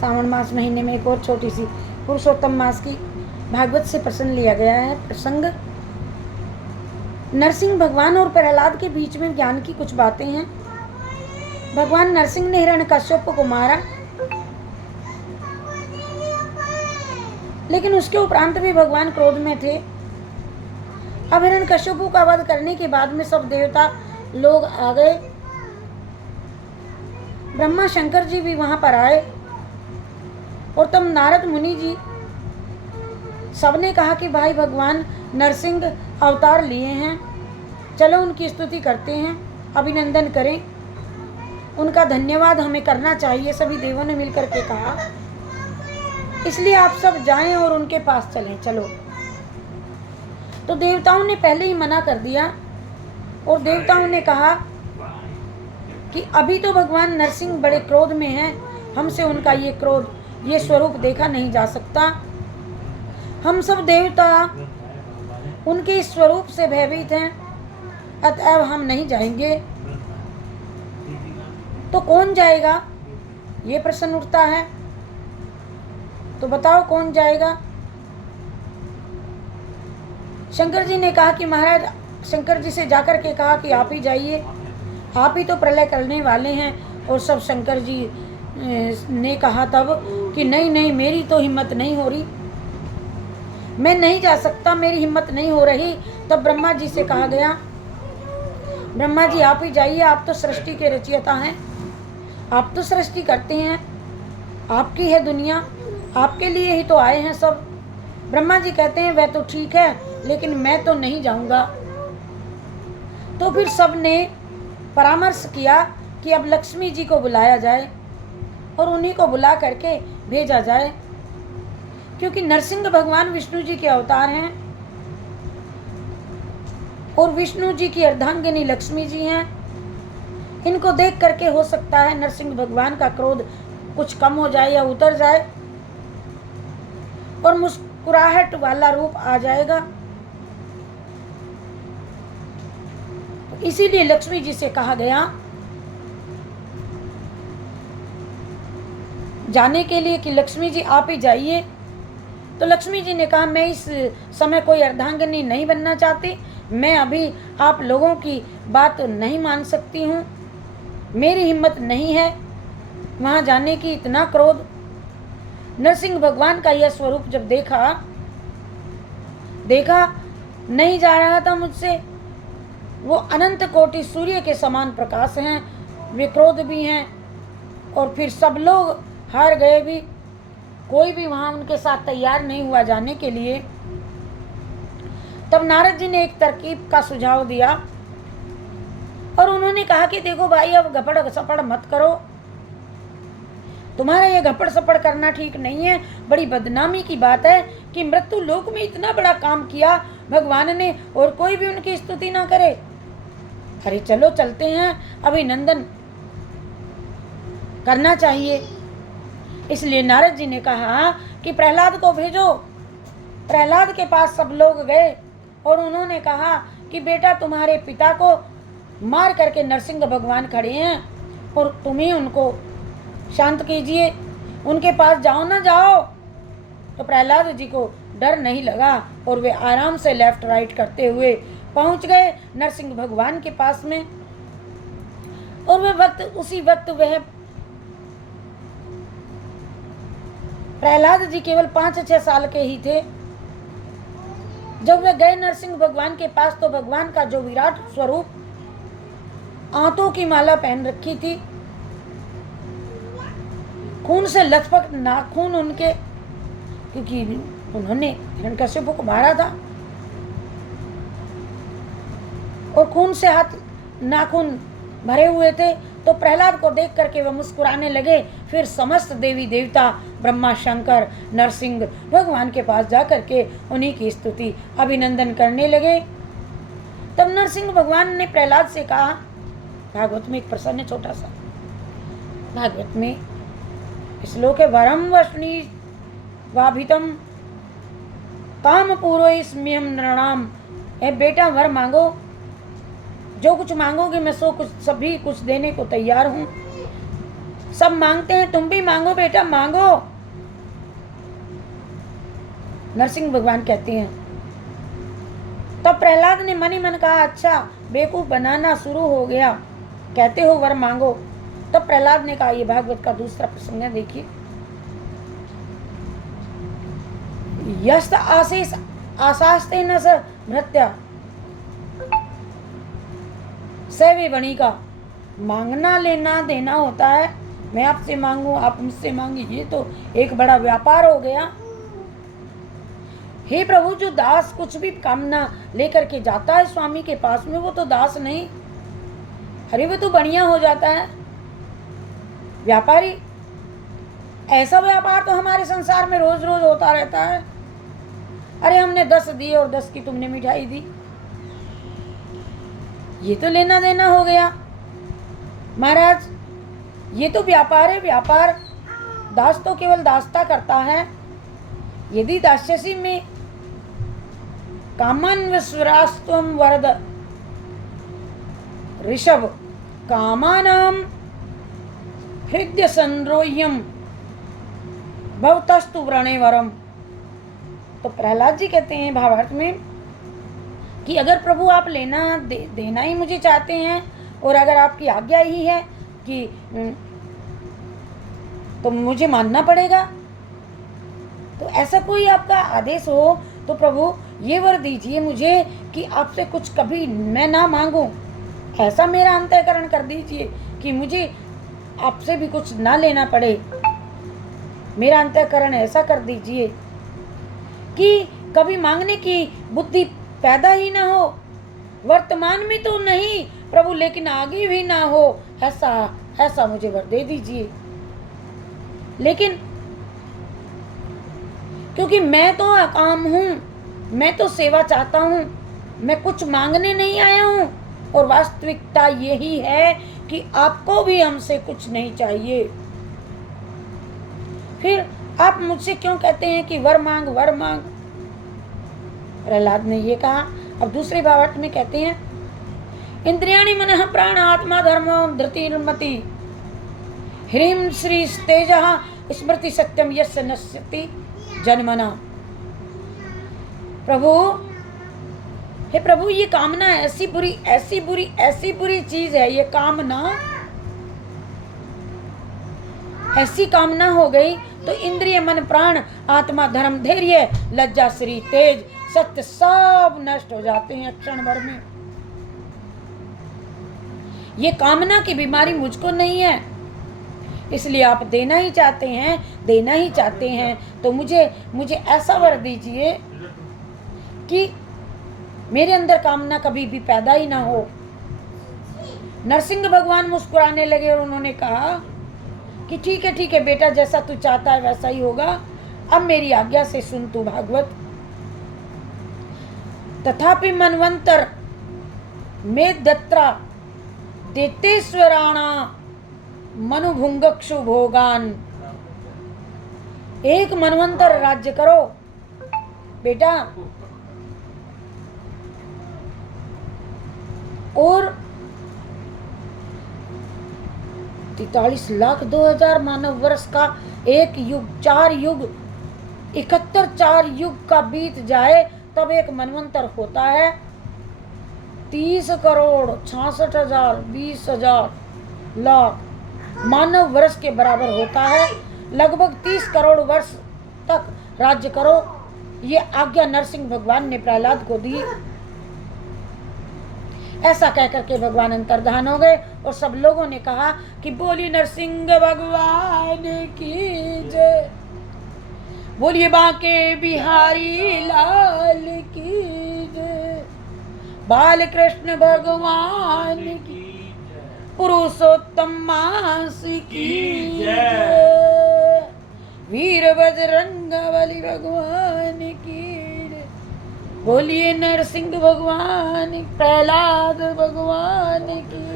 सावन मास महीने में एक और छोटी सी पुरुषोत्तम मास की भागवत से प्रसन्न लिया गया है प्रसंग। नरसिंह भगवान और प्रहलाद के बीच में ज्ञान की कुछ बातें हैं। भगवान नरसिंह ने हिरण्यकश्यप को मारा, लेकिन उसके उपरांत भी भगवान क्रोध में थे। अब हिरण्यकश्यप का वध करने के बाद में सब देवता लोग आ गए, ब्रह्मा शंकर जी भी वहां पर आए, और तब नारद मुनि जी सबने कहा कि भाई भगवान नरसिंह अवतार लिए हैं, चलो उनकी स्तुति करते हैं, अभिनंदन करें, उनका धन्यवाद हमें करना चाहिए। सभी देवों ने मिलकर के कहा, इसलिए आप सब जाएं और उनके पास चलें। चलो, तो देवताओं ने पहले ही मना कर दिया, और देवताओं ने कहा कि अभी तो भगवान नरसिंह बड़े क्रोध में हैं, हमसे उनका ये क्रोध, ये स्वरूप देखा नहीं जा सकता। हम सब देवता उनके इस स्वरूप से भयभीत हैं, अतएव हम नहीं जाएंगे। तो कौन जाएगा, ये प्रश्न उठता है। तो बताओ कौन जाएगा। शंकर जी ने कहा कि महाराज, शंकर जी से जाकर के कहा कि आप ही जाइए, आप ही तो प्रलय करने वाले हैं। और सब शंकर जी ने कहा तब कि नहीं नहीं, मेरी तो हिम्मत नहीं हो रही, मैं नहीं जा सकता, मेरी हिम्मत नहीं हो रही। तब ब्रह्मा जी से कहा गया, ब्रह्मा जी आप ही जाइए, आप तो सृष्टि के रचयिता हैं, आप तो सृष्टि करते हैं, आपकी है दुनिया, आपके लिए ही तो आए हैं सब। ब्रह्मा जी कहते हैं वह तो ठीक है, लेकिन मैं तो नहीं जाऊंगा। तो फिर सब ने परामर्श किया कि अब लक्ष्मी जी को बुलाया जाए और उन्हीं को बुला करके भेजा जाए, क्योंकि नरसिंह भगवान विष्णु जी के अवतार हैं और विष्णु जी की अर्धांगिनी लक्ष्मी जी हैं। इनको देख करके हो सकता है नरसिंह भगवान का क्रोध कुछ कम हो जाए या उतर जाए और मुस्कुराहट वाला रूप आ जाएगा। इसीलिए लक्ष्मी जी से कहा गया जाने के लिए कि लक्ष्मी जी आप ही जाइए। तो लक्ष्मी जी ने कहा मैं इस समय कोई अर्धांगिनी नहीं बनना चाहती, मैं अभी आप लोगों की बात नहीं मान सकती हूँ, मेरी हिम्मत नहीं है वहाँ जाने की। इतना क्रोध नरसिंह भगवान का यह स्वरूप जब देखा नहीं जा रहा था मुझसे। वो अनंत कोटि सूर्य के समान प्रकाश हैं, वे क्रोध भी हैं, और फिर सब लोग हार गए भी, कोई भी वहाँ उनके साथ तैयार नहीं हुआ जाने के लिए। तब नारद जी ने एक तरकीब का सुझाव दिया और उन्होंने कहा कि देखो भाई, अब घपड़ सपड़ मत करो, तुम्हारा ये घपड़ सपड़ करना ठीक नहीं है। बड़ी बदनामी की बात है कि मृत्यु लोक में इतना बड़ा काम किया भगवान ने और कोई भी उनकी स्तुति ना करे। अरे चलो चलते हैं, अभिनंदन करना चाहिए। इसलिए नारद जी ने कहा कि प्रहलाद को भेजो। प्रहलाद के पास सब लोग गए और उन्होंने कहा कि बेटा, तुम्हारे पिता को मार करके नरसिंह भगवान खड़े हैं और तुम ही उनको शांत कीजिए, उनके पास जाओ ना जाओ। तो प्रहलाद जी को डर नहीं लगा और वे आराम से लेफ्ट राइट करते हुए पहुंच गए नरसिंह भगवान के पास में। और वह उसी वक्त वह प्रहलाद जी केवल 5-6 साल के ही थे। जब वे गए नरसिंह भगवान के पास तो भगवान का जो विराट स्वरूप, आंतों की माला पहन रखी थी, खून से लथपथ नाखून उनके, क्योंकि उन्होंने हिरण्यकश्यप को मारा था, और खून से हाथ नाखून भरे हुए थे। तो प्रहलाद को देख करके वह मुस्कुराने लगे। फिर समस्त देवी देवता, ब्रह्मा शंकर, नरसिंह भगवान के पास जाकर के उन्हीं की स्तुति अभिनंदन करने लगे। तब नरसिंह भगवान ने प्रहलाद से कहा, भागवत में एक प्रसंग है छोटा सा, भागवत में श्लोक है, वरम वष्णी वाभितम काम पूर्व स्म्यम नृणाम। ए बेटा, वर मांगो, जो कुछ मांगोगे मैं सो कुछ सभी कुछ देने को तैयार हूँ। सब मांगते हैं, तुम भी मांगो बेटा, मांगो। नरसिंह भगवान कहते हैं। तब प्रहलाद ने मन ही मन कहा, अच्छा बेवकूफ बनाना शुरू हो गया, कहते हो वर मांगो। तब प्रहलाद ने कहा, ये भागवत का दूसरा प्रसंग है, देखिए। यस्त आशीष आशास्ते न स भृत्या सैवे वणी का। मांगना लेना देना होता है, मैं आपसे मांगू, आप मुझसे मांगी, ये तो एक बड़ा व्यापार हो गया। हे प्रभु, जो दास कुछ भी कामना लेकर के जाता है स्वामी के पास में, वो तो दास नहीं, अरे वो तो बढ़िया हो जाता है, व्यापारी। ऐसा व्यापार तो हमारे संसार में रोज रोज होता रहता है। अरे हमने 10 दिए और 10 की तुमने मिठाई दी, ये तो लेना देना हो गया। महाराज, ये तो व्यापार है, व्यापार। दास तो केवल दासता करता है। यदि दास्यसी में कामन विश्वरास्तुम वरद ऋषभ कामानाम हृदय संद्रोह्यम भवतस्तु व्रणे वरम। तो प्रहलाद जी कहते हैं भावार्थ में कि अगर प्रभु आप देना ही मुझे चाहते हैं और अगर आपकी आज्ञा ही है कि तो मुझे मानना पड़ेगा, तो ऐसा कोई आपका आदेश हो तो प्रभु ये वर दीजिए मुझे कि आपसे कुछ कभी मैं ना मांगूं। ऐसा मेरा अंतःकरण कर दीजिए कि मुझे आपसे भी कुछ ना लेना पड़े। मेरा अंतःकरण ऐसा कर दीजिए कि कभी मांगने की बुद्धि पैदा ही ना हो, वर्तमान में तो नहीं प्रभु, लेकिन आगे भी ना हो, ऐसा मुझे वर दे दीजिए। लेकिन क्योंकि मैं तो अकाम हूं, मैं तो सेवा चाहता हूं, मैं कुछ मांगने नहीं आया हूं, और वास्तविकता यही है कि आपको भी हमसे कुछ नहीं चाहिए। फिर आप मुझसे क्यों कहते हैं कि वर मांग वर मांग? प्रहलाद ने ये कहा। अब दूसरे भावार्थ में कहते हैं, इंद्रियाणि मनः प्राण आत्मा धर्मो धृतिर्मति ह्रीं श्री तेजः स्मृति सत्यम यस्य नश्यति जन्मना। प्रभु, हे प्रभु, ये कामना ऐसी बुरी चीज है। ये कामना ऐसी कामना हो गई तो इंद्रिय मन प्राण आत्मा धर्म धैर्य लज्जा श्री तेज सत्य सब नष्ट हो जाते हैं क्षण भर में। ये कामना की बीमारी मुझको नहीं है, इसलिए आप देना ही चाहते हैं तो मुझे ऐसा वर दीजिए कि मेरे अंदर कामना कभी भी पैदा ही ना हो। नरसिंह भगवान मुस्कुराने लगे और उन्होंने कहा कि ठीक है बेटा, जैसा तू चाहता है वैसा ही होगा। अब मेरी आज्ञा से सुन तू भागवत। तथापि मनवंतर में दत्रा देतेश्वराणा मनुभुंगक्षु भोगान। एक मनवंतर राज्य करो बेटा, और 43,02,000 मानव वर्ष का एक युग, 4 युग 71 युग का बीत जाए तब एक मनवंतर होता है। 30 करोड़ 66,000 20,000 लाख मानव वर्ष के बराबर होता है। लगभग 30 करोड़ वर्ष तक राज्य करो, ये आज्ञा नरसिंह भगवान ने प्रहलाद को दी। ऐसा कहकर के भगवान अंतर्धान हो गए और सब लोगों ने कहा कि बोली नरसिंह भगवान की जय, बोलिए बांके बिहारी लाल की जय, बाल कृष्ण भगवान की, पुरुषोत्तम मास की जय, वीर बजरंग बली भगवान की जय, बोलिए नरसिंह भगवान, प्रहलाद भगवान की